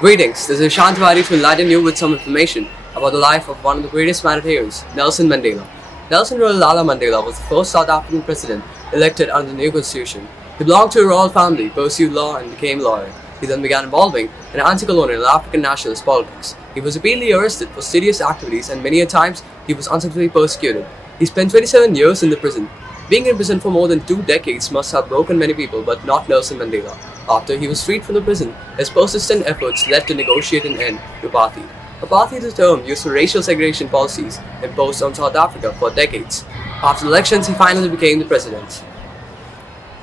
Greetings, this is Shantwari to enlighten you with some information about the life of one of the greatest humanitarians, Nelson Mandela. Nelson Rolihlahla Mandela was the first South African president elected under the new constitution. He belonged to a royal family, pursued law and became a lawyer. He then began involving in anti-colonial and African nationalist politics. He was repeatedly arrested for serious activities and many a times he was unsuccessfully persecuted. He spent 27 years in the prison. Being in prison for more than 2 decades must have broken many people, but not Nelson Mandela. After he was freed from the prison, his persistent efforts led to negotiate an end to apartheid. Apartheid is a term used for racial segregation policies imposed on South Africa for decades. After the elections, he finally became the president.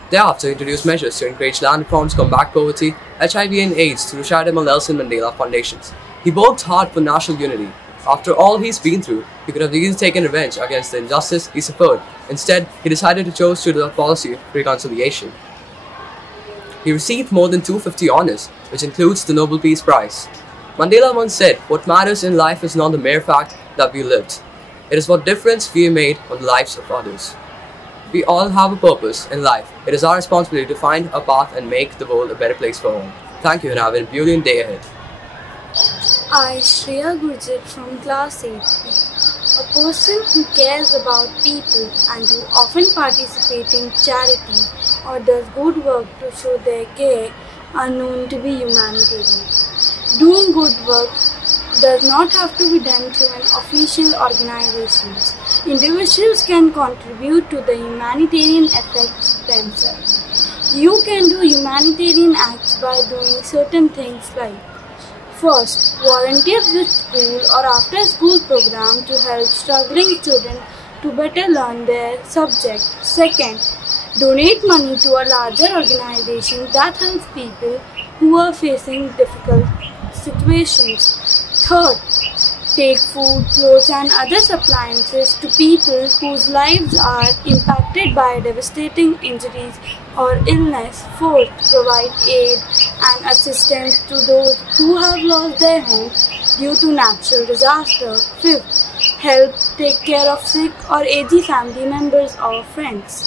Thereafter, he introduced measures to encourage land reforms, combat poverty, HIV and AIDS through charitable Nelson Mandela foundations. He worked hard for national unity. After all he's been through, he could have easily taken revenge against the injustice he suffered. Instead, he decided to choose to adopt a policy of reconciliation. He received more than 250 honors, which includes the Nobel Peace Prize. Mandela once said, "What matters in life is not the mere fact that we lived. It is what difference we made on the lives of others." We all have a purpose in life. It is our responsibility to find a path and make the world a better place for all. Thank you and have a brilliant day ahead. I, Shreya Gurjit from class 8B, a person who cares about people and who often participates in charity or does good work to show their care, are known to be humanitarian. Doing good work does not have to be done through an official organization. Individuals can contribute to the humanitarian effects themselves. You can do humanitarian acts by doing certain things like: first, volunteer with school or after school program to help struggling students to better learn their subject. Second, donate money to a larger organization that helps people who are facing difficult situations. Third, take food, clothes and other appliances to people whose lives are impacted by devastating injuries or illness. Fourth, provide aid and assistance to those who have lost their homes due to natural disaster. Fifth, help take care of sick or aged family members or friends.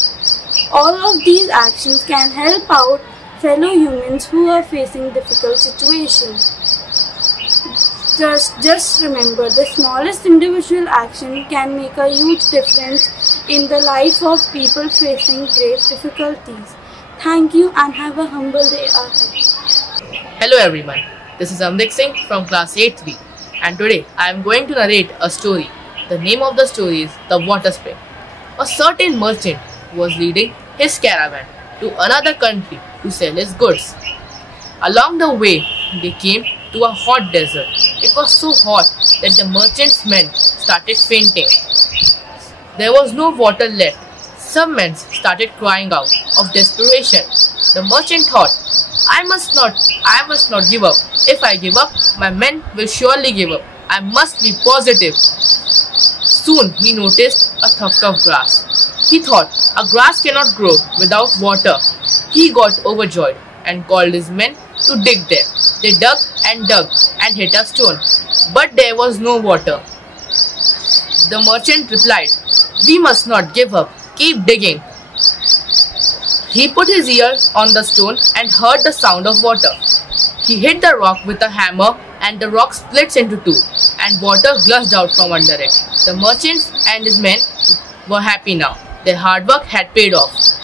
All of these actions can help out fellow humans who are facing difficult situations. Just remember, the smallest individual action can make a huge difference in the life of people facing great difficulties. Thank you and have a humble day ahead. Hello everyone, this is Amrik Singh from class 8B and today I am going to narrate a story. The name of the story is The Water Spring. A certain merchant was leading his caravan to another country to sell his goods. Along the way, they came to a hot desert. It was so hot that the merchant's men started fainting. There was no water left. Some men started crying out of desperation. The merchant thought, I must not give up. If I give up, my men will surely give up. I must be positive. Soon he noticed a tuft of grass. He thought, a grass cannot grow without water. He got overjoyed and called his men to dig there. They dug and hit a stone, but there was no water. The merchant replied, we must not give up. Keep digging. He put his ear on the stone and heard the sound of water. He hit the rock with a hammer and the rock splits into two and water gushed out from under it. The merchant and his men were happy now. Their hard work had paid off.